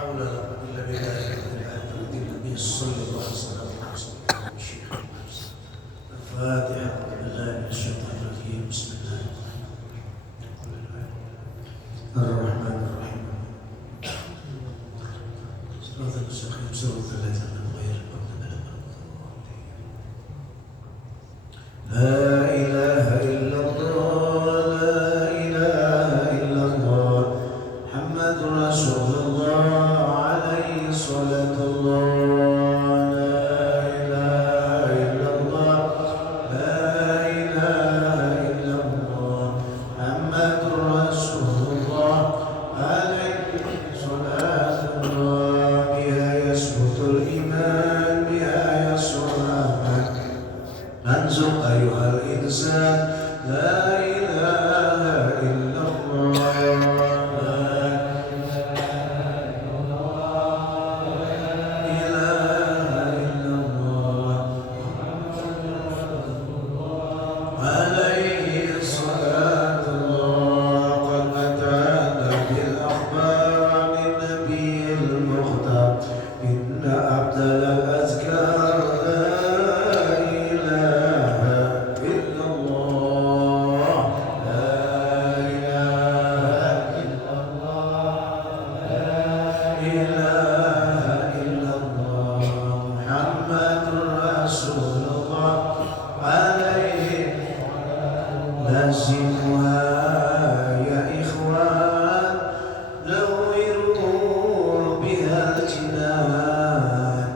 حول ولا قوة إلا بالله الذي النبي صلى الله عليه وسلم. الفاتحة. بالله من الشيطان الرجيم. بسم الله الرحمن الرحيم. صراط المستقيم صراط الذين أنعمت عليهم لا إله إلا الله لا إله إلا الله محمد رسول الله عليه صلاة الله لا إله إلا الله لا إله إلا الله محمد رسول الله عليه صلاة الله بها يثبت الإيمان بها يسر الأمان أنزل أيها الإنسان لا إله إلا الله لا إله إلا الله عليه صلاة الله قد أتانا بالأخبار عن النبي المختار إن أبدل الأذكار لا إله إلا الله لا إله إلا الله لا إله إلا الله محمد رسول الله عليه لازمها يا إخوان نوروا بها الجنان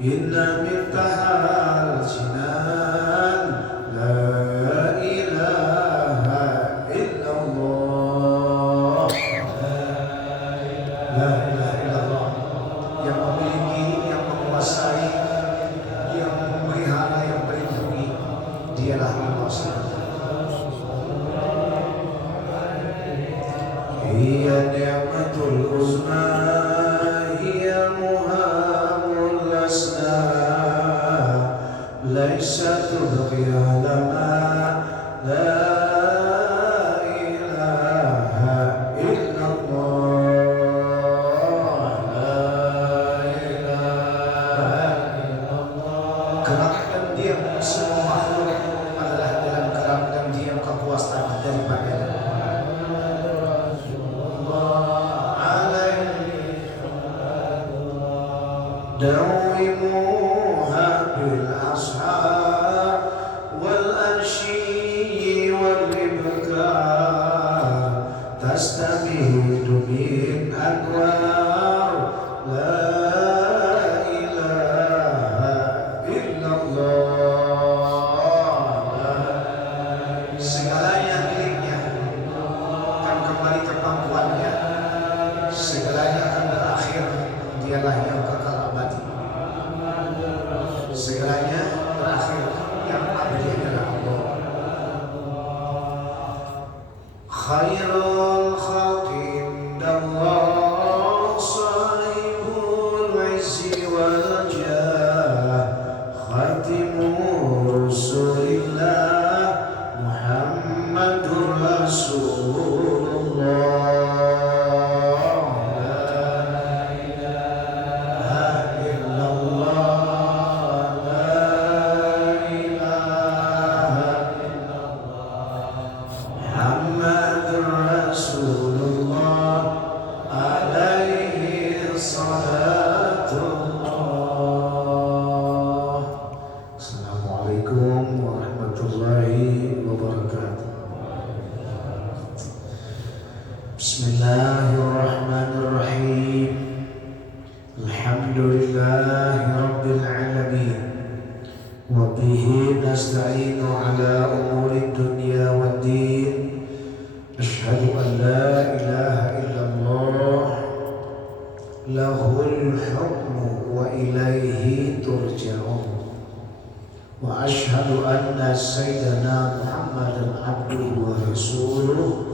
إن مفتاح الجنان لا إله إلا الله لا إله إلا الله yang memiliki, yang menguasai, yang memelihara, yang melindungi dialah Allah SWT. Hiya ni'matul uzma hiya muhamul lasna laisa tudhiya lama la ilaha illallah la ilaha illallah. Gerak dan diam semua makhluk adalah dalam gerak dan diam kekuasaan daripada دوموها بالأسحار والأنشي والإبكار تستمد من أنوار لا إله إلا الله. Segalanya miliknya akan kembali ke pangkuannya, segalanya akan berakhir, dialah yang kekal abadi. Segalanya berakhir, yang abadi adalah Allah. Khairul khalqi indallah sahibul izzi wal jah khatimu rasulillah Muhammadur Rasulullah. Assalamualaikum warahmatullahi wabarakatuh. Bismillahirrahmanirrahim. Alhamdulillahi rabbil alamin. Wa bihi nasta'inu ala umuri dunya waddin. Ashhadu an la ilaha illallah lahul hukmu wa ilaihi turja'un. Wa ashhadu anna sayyidana Muhammadan abduhu wa rasuluh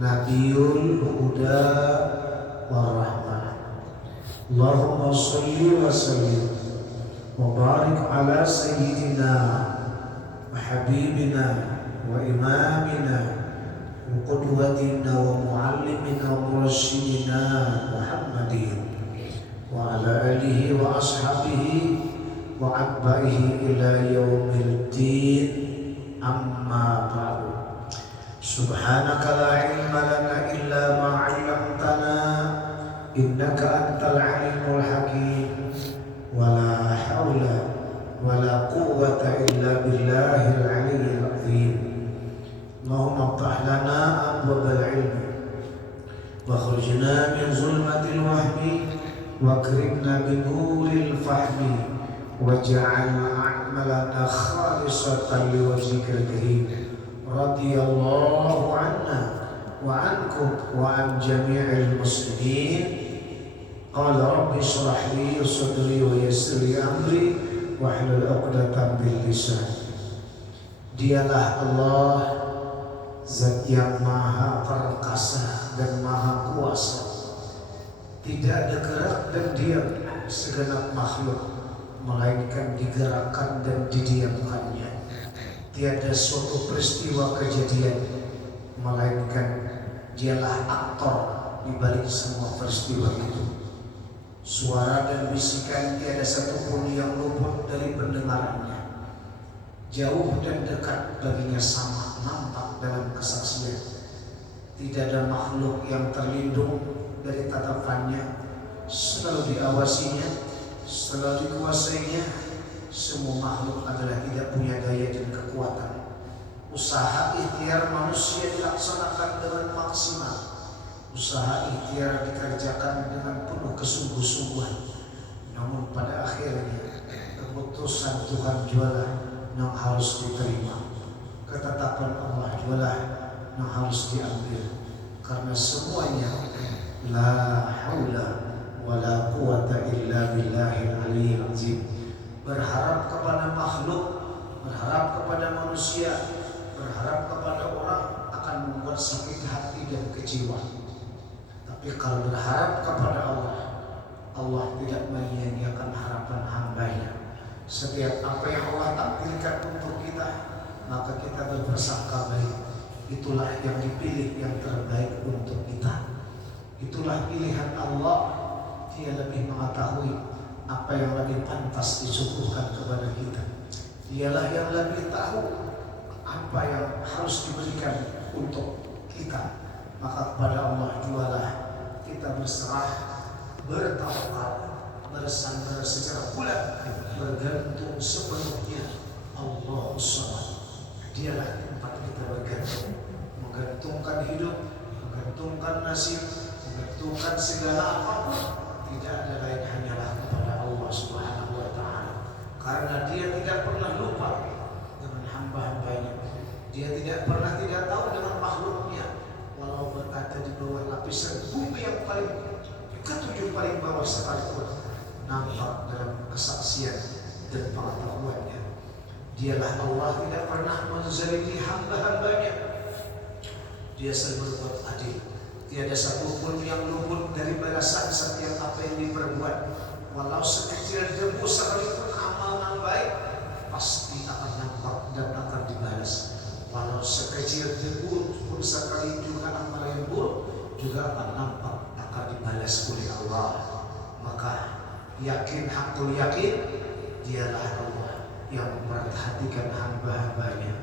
nabiyul huda wa rahmah. Allahumma salli wa sallim wa barik ala sayyidina wa habibina wa imamina وقدوتنا ومعلمنا ومرشدنا محمد وعلى آله وأصحابه وأتباعه إلى يوم الدين. أما بعد. سبحانك لا علم لنا إلا ما علمتنا إنك أنت العليم الحكيم. ولا حول ولا قوة إلا بالله العلي العظيم. اللهم افتح لنا أبواب العلم واخرجنا من ظلمة الوهم واكرمنا بنور الفهم واجعل أعمالنا خالصة لوجهك الكريم. رضي الله عنا وعنكم وعن جميع المسلمين. قال رب اشرح لي صدري ويسر لي أمري واحلل عقدة من lisani. Dialah Allah, Zat yang maha perkasa dan maha kuasa. Tidak ada gerak dan diam segenap makhluk, melainkan digerakkan dan didiamkannya. Tiada suatu peristiwa kejadian, melainkan dialah aktor di balik semua peristiwa itu. Suara dan bisikan tiada satupun yang luput dari pendengarannya. Jauh dan dekat baginya sama, nampak dalam kesaksian. Tidak ada makhluk yang terlindung dari tatapannya. Selalu diawasinya, selalu dikuasainya. Semua makhluk adalah tidak punya daya dan kekuatan. Usaha ikhtiar manusia dilaksanakan dengan maksimal. Usaha ikhtiar dikerjakan dengan penuh kesungguh-sungguhan. Namun pada akhirnya keputusan Tuhan jualah yang harus diterima. Ketetapan Allah jualah yang harus diambil. Karena semuanya la haula wala quwata illa billahil aliyyil azim. Berharap kepada makhluk, berharap kepada manusia, berharap kepada orang akan membuat sakit hati dan kecewa. Tapi kalau berharap kepada Allah, Allah tidak menyia-nyiakan harapan hamba-Nya. Setiap apa yang Allah takdirkan untuk kita, maka kita berprasangka baik. Itulah yang dipilih, yang terbaik untuk kita. Itulah pilihan Allah. Dia lebih mengetahui apa yang lebih pantas disuguhkan kepada kita. Dialah yang lebih tahu apa yang harus diberikan untuk kita. Maka kepada Allah jualah kita berserah, bertawakal, bersandar secara bulat, bergantung sepenuhnya Allah Samad. Dialah tempat kita bergantung, menggantungkan hidup, menggantungkan nasib, menggantungkan segala apapun. Tidak ada lain hanyalah kepada Allah Subhanahu wa Ta'ala. Karena Dia tidak pernah lupa dengan hamba-hambanya. Dia tidak pernah tidak tahu dengan makhluknya. Walau berkata di bawah lapisan bumi yang paling ketujuh paling bawah sekalipun, nampak dalam kesaksian dan pengetahuannya. Dialah Allah tidak pernah menzalimi hamba-hambanya. Dia selalu berbuat adil. Tiada satupun yang luput dari balasan setiap apa yang diperbuat. Walau sekecil debu sekalipun amal yang baik pasti akan nampak dan akan dibalas. Walau sekecil debu pun sekali juga amal yang buruk juga akan nampak, akan dibalas oleh Allah. Maka yakin, hakul yakin, Dialah Allah yang memperhatikan hamba-hambanya.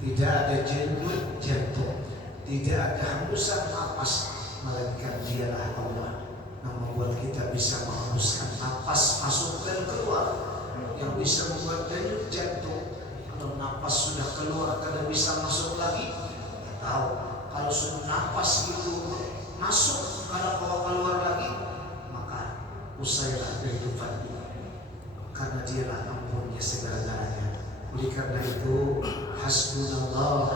Tidak ada jenggot jantung, tidak ada hembusan napas, melainkan Dialah Allah yang membuat kita bisa menghembuskan napas masuk dan keluar, yang bisa membuat denyut jantung. Kalau napas sudah keluar tidak bisa masuk lagi, tahu. Kalau sudah napas itu masuk, kalau keluar lagi, maka usailah kehidupan. Karena Dialah ampunnya segala-galanya. Oleh karena itu, hasbunallah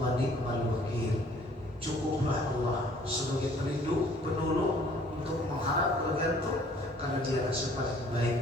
wa ni'mal wakil. Cukuplah Allah sebagai pelindung, penolong untuk mengharap bergantung. Karena Dialah paling baik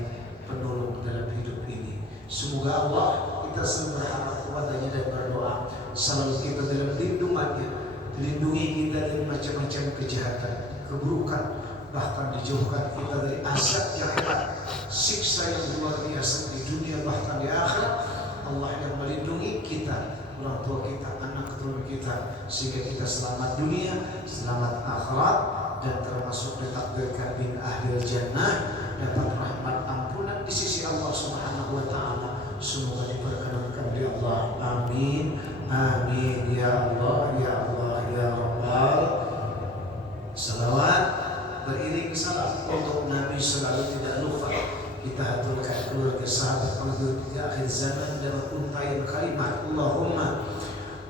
penolong dalam hidup ini. Semoga Allah, kita selalu berharap kepadanya dan berdoa selalu kita dalam lindungannya, dilindungi kita dari macam-macam kejahatan, keburukan, bahkan dijauhkan kita dari azab jahanam, siksa yang luar biasa di dunia bahkan di akhirat. Allah yang melindungi kita, orang tua kita, anak keturunan kita, sehingga kita selamat dunia, selamat akhirat, dan termasuk ditakdirkan bin ahlil jannah, dapat rahmat ampunan di sisi Allah Subhanahu wa taala. Semoga diperkenankan oleh Allah. Amin. Amin ya Allah ya Allah ya Rabbal. Salawat beriring salam untuk Nabi selalu tidak lupa kita haturkan keluarga sahabat penduduk di akhir zaman dengan untayan kalimat Allahumma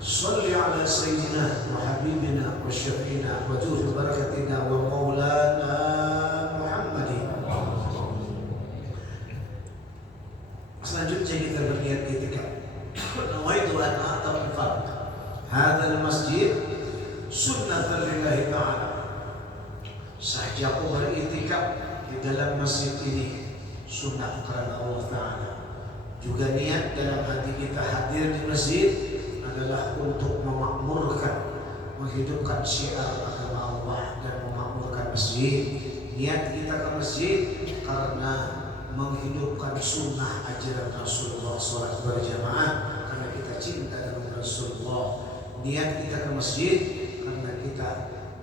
sholli ala sayyidina wa habibina wa syafiina wa juhud barakatina wa maulana Muhammadin. Selanjutnya kita berniat i'tikaf. Nawaitu an a'taqifat hadzal masjid sunnatan lillahi ta'ala. Saja aku beriktikaf di dalam masjid ini sunnah karena Allah Ta'ala. Juga niat dalam hati kita hadir di masjid adalah untuk memakmurkan, menghidupkan syiar agama Allah dan memakmurkan masjid. Niat kita ke masjid karena menghidupkan sunnah ajaran Rasulullah sholat berjamaah karena kita cinta dengan Rasulullah. Niat kita ke masjid karena kita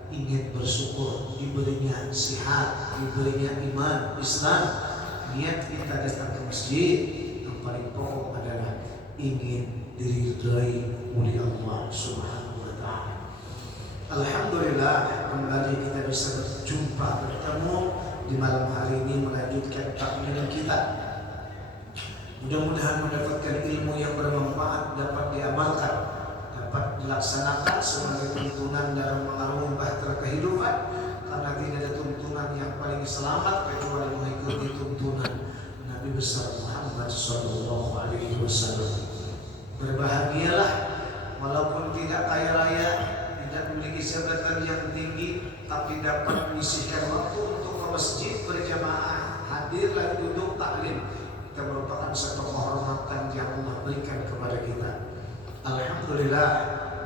ingin bersyukur diberinya sihat, diberinya iman Islam. Niat kita datang ke masjid yang paling pokok adalah ingin diridhai oleh Allah Subhanahu wa taala. Alhamdulillah kembali kita bisa berjumpa bertemu di malam hari ini melanjutkan takmir kita. Mudah-mudahan mendapatkan ilmu yang bermanfaat, dapat diamalkan, dapat dilaksanakan sebagai tuntunan dalam mengarungi bahtera kehidupan, karena tidak ada tuntunan yang paling selamat kecuali mengikuti tuntunan Nabi besar Muhammad sallallahu alaihi wasallam. Berbahagialah walaupun tidak kaya raya, tidak memiliki jabatan yang tinggi, tapi dapat menyisihkan waktu untuk ke masjid berjamaah, hadir lagi duduk taklim. Kita merupakan satu kehormatan yang Allah berikan kepada kita. Alhamdulillah,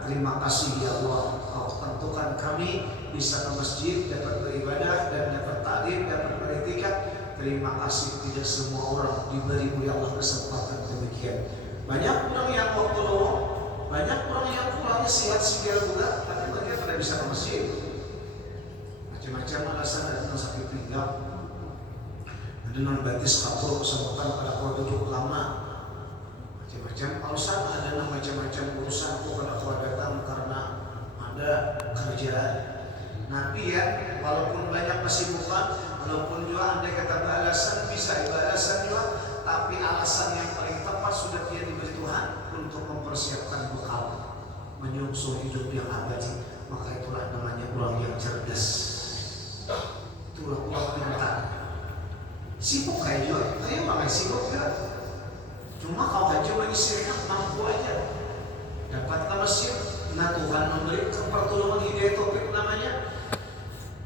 terima kasih ya Allah. Kau tentukan kami bisa ke masjid, dapat beribadah dan dapat taklim, dapat beriktikaf. Terima kasih, tidak semua orang diberi oleh Allah kesempatan demikian. Banyak orang yang waktu lowong, banyak orang yang kurangnya sehat sigar juga, tapi mereka tidak bisa ke masjid. Macam-macam alasan, ada yang sakit pinggang, ada non batis kapur kesempatan pada kau duduk lama, macam-macam alasan, ada yang macam-macam urusan kau pada kau datang karena ada kerjaan. Nabi ya, walaupun banyak kesibukan, walaupun juga andai kata beralasan bisa beralasan juga, tapi alasan yang paling tepat sudah dia diberi Tuhan untuk mempersiapkan bekal menyusul hidup yang abadi. Maka itulah namanya orang yang cerdas, itulah orang pintar. Sibuk kayak juga, ayo makai sibuk ya. Cuma kalau haji mengisikan mampu aja, dapat ke masjid. Nah Tuhan memberi pertolongan hidayah taufik namanya.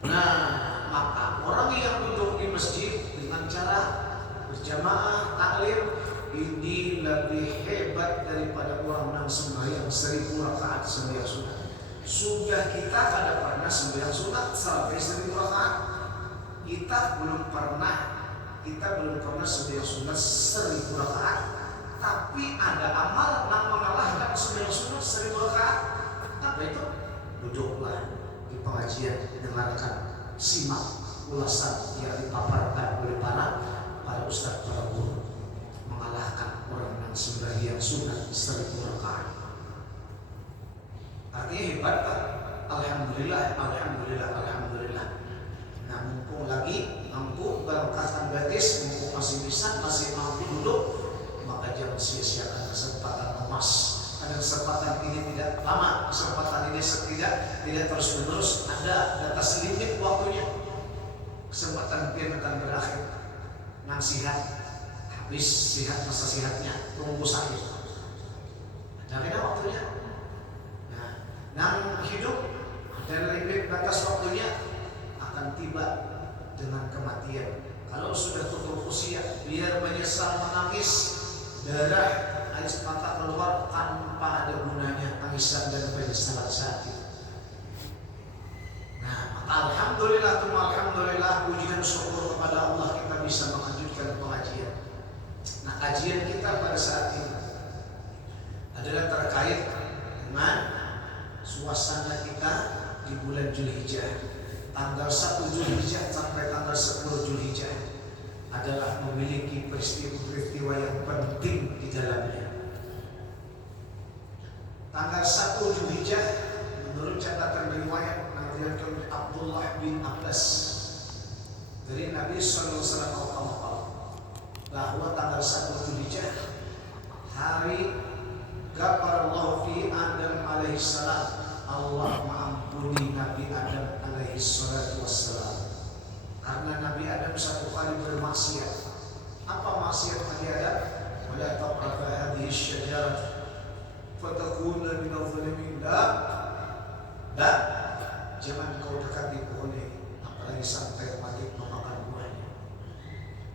Nah maka orang yang duduk di masjid dengan cara berjamaah taklim ini lebih hebat daripada orang yang sembahyang 1000 rakaat sembahyang sunat. Sudah kita kada pernah sembahyang sunat sampai 1000 rakaat. Kita belum pernah sembahyang sunat 1000 rakaat. Tapi ada amal yang mengalahkan sembahyang sunat 1000 rakaat. Apa itu? Duduklah di pengajian, dengarkan, simak ulasan yang dipaparkan oleh para ustaz, para guru, mengalahkan orang yang sembahyang sunat 1000 rakaat. Artinya hebat kan? Alhamdulillah, alhamdulillah, alhamdulillah. Nah mumpung lagi mampu berangkatkan batis, mumpung masih bisa, masih mampu duduk, maka jangan sia-siakan kesempatan emas. Ada kesempatan ini tidak lama, kesempatan ini tidak terus-menerus, ada batas limit waktunya. Kesempatan dia akan berakhir. Nang sihat, habis sihat masa sihatnya, tunggu sakit. Ada waktunya. Nah, nang hidup dan limit batas waktunya akan tiba dengan kematian. Kalau sudah tutup usia, biar menyesal menangis, darah air mata keluar tanpa ada gunanya tangisan dan penyesalan saat itu. Nah, alhamdulillah, alhamdulillah, puji dan syukur kepada Allah kita bisa melanjutkan pengajian. Nah, kajian kita pada saat ini adalah terkait di bulan Zulhijjah. Tanggal 1 Zulhijjah sampai tanggal 10 Zulhijjah adalah memiliki peristiwa-peristiwa yang penting di dalamnya. Tanggal 1 Zulhijjah menurut catatan riwayat diriwayatkan oleh Abdullah bin Abbas dari Nabi sallallahu alaihi wasallam bahwa tanggal 1 Zulhijjah hari ghafarallahu fi Adam alaihi salam, Allah mengampuni Nabi Adam alaihi salatu wassalam karena Nabi Adam satu kali bermaksiat. Apa maksiat Nabi Adam? Wala taqrabu hadhihi asy-syajarah fatakuna minadh dhalimin. Dan jangan kau dekati pohon ini apalagi sampai mati memakan buahnya.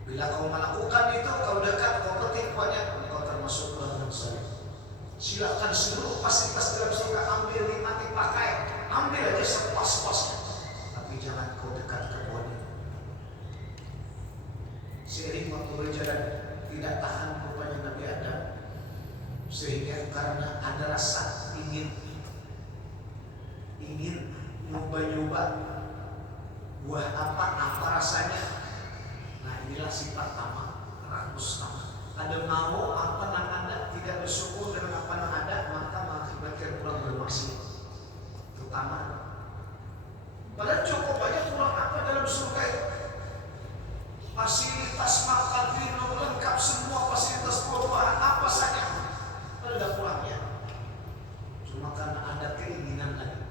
Bila kau melakukan itu, kau dekat, kau petik buahnya, kau termasuk orang yang saleh. Silakan seluruh fasilitas dalam surga ambil, nikmati, pakai, ambil aja sepuas-puasnya, tapi jangan kau dekat ke pohon ini. Seiring waktu berjalan tidak tahan rupanya Nabi Adam, sehingga karena ada rasa ingin nyoba-nyoba buah apa rasanya. Nah inilah sifat tamak, rakus tamak. Ada mau apa yang ada, tidak bersyukur dengan apa yang ada, maka mengakibatkan kurang bermaksiat. Itu tamak. Padahal cukup aja kurang apa dalam surga itu. Fasilitas makan, minum, lengkap semua fasilitas perubahan apa saja. Ada kurangnya. Cuma karena ada keinginan lagi,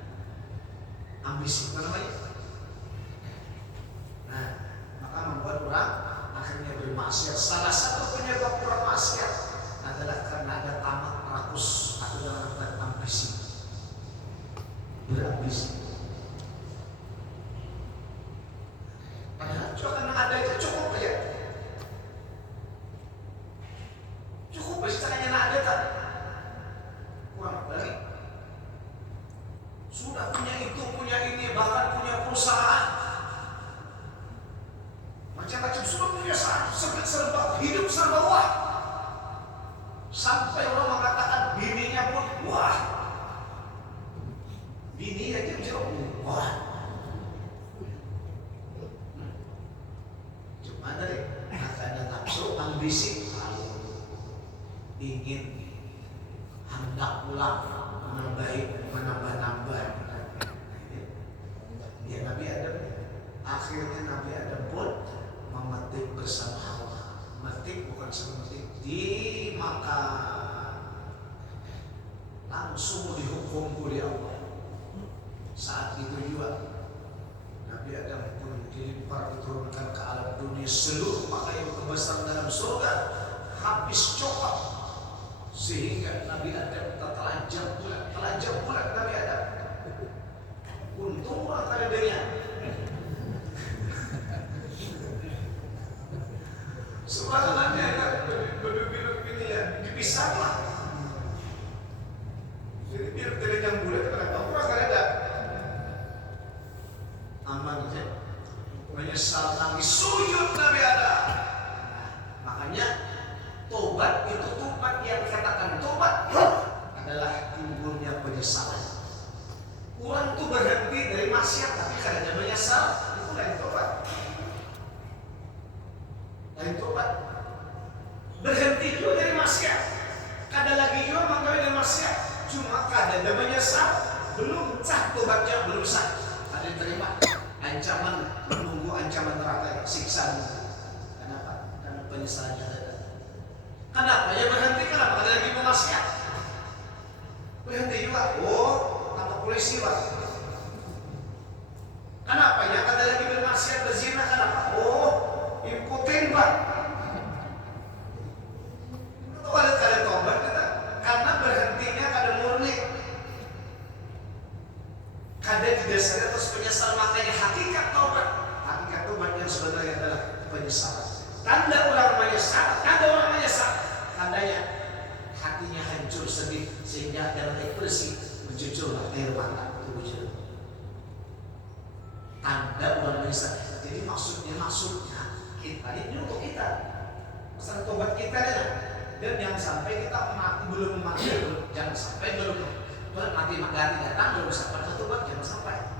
ambisi, apa namanya? Nah, maka membuat orang akhirnya bermaksiat. Salah satu penyebab orang maksiat adalah karena ada tamak, rakus, atau dalam arti ambisi, berambisi. Padahal cuma karena ada itu cukup aja. Cukup aja caranya ada kan? Kurang apa lagi? Sudah punya itu, punya ini, bahkan punya perusahaan, macam-macam, sudah punya serba hidup serba wah. Sampai orang mengatakan bininya pun wah. Bini aja jauh wah. Cuma dari ada nafsu, ambisi, lalu ingin hendak pulang, menambah-nambah. Ya Nabi Adam, akhirnya Nabi Adam pun memetik bersama Hawa. Memetik bukan semetik, dimakan. Langsung dihukum oleh Allah. Saat itu juga Nabi Adam pun dilimpah, diturunkan ke alam dunia. Seluruh pakaian terbesar dalam surga habis copot, sehingga Nabi Adam telanjang bulat Nabi Adam. Untung orang ada dia. Sebenarnya kan begini ya, dipisahlah. Jadi biar telanjang bulat kenapa orang ada aman saja. Menyesal nangis sujud Nabi Adam. Makanya tobat itu tobat yang dikatakan tobat adalah timbulnya penyesalan. Orang itu berhenti dari maksiat tapi karena menyesal, itu lain tobat. Lain tobat. Berhenti juga dari maksiat, kada lagi juga menggawe dari maksiat, cuma kada menyesal, belum sah tobatnya, belum sah. Ada terima ancaman, menunggu ancaman neraka, siksa. Kenapa? Karena penyesalan ada. Kenapa? Ya berhenti, kenapa? Ada lagi maksiat. Berhenti juga. Oh, tangkap polisi Pak. Kenapa? Ya ada lagi bermaksiat, berzina. Kenapa? Oh, ikutin Pak. Itu ada tobat kita. Karena berhentinya kada murni, kada didasari atas penyesalan. Makanya hakikat tobat yang sebenarnya adalah penyesalan. Tanda orang menyesal, tandanya hatinya hancur sedih, sehingga darah air bersih mencucurlah air mata itu. Tanda orang menyesal. Jadi maksudnya kita ini untuk kita, masalah tobat kita adalah, dan jangan sampai kita belum mati, jangan sampai belum mati datang belum sampai tobat, jangan sampai.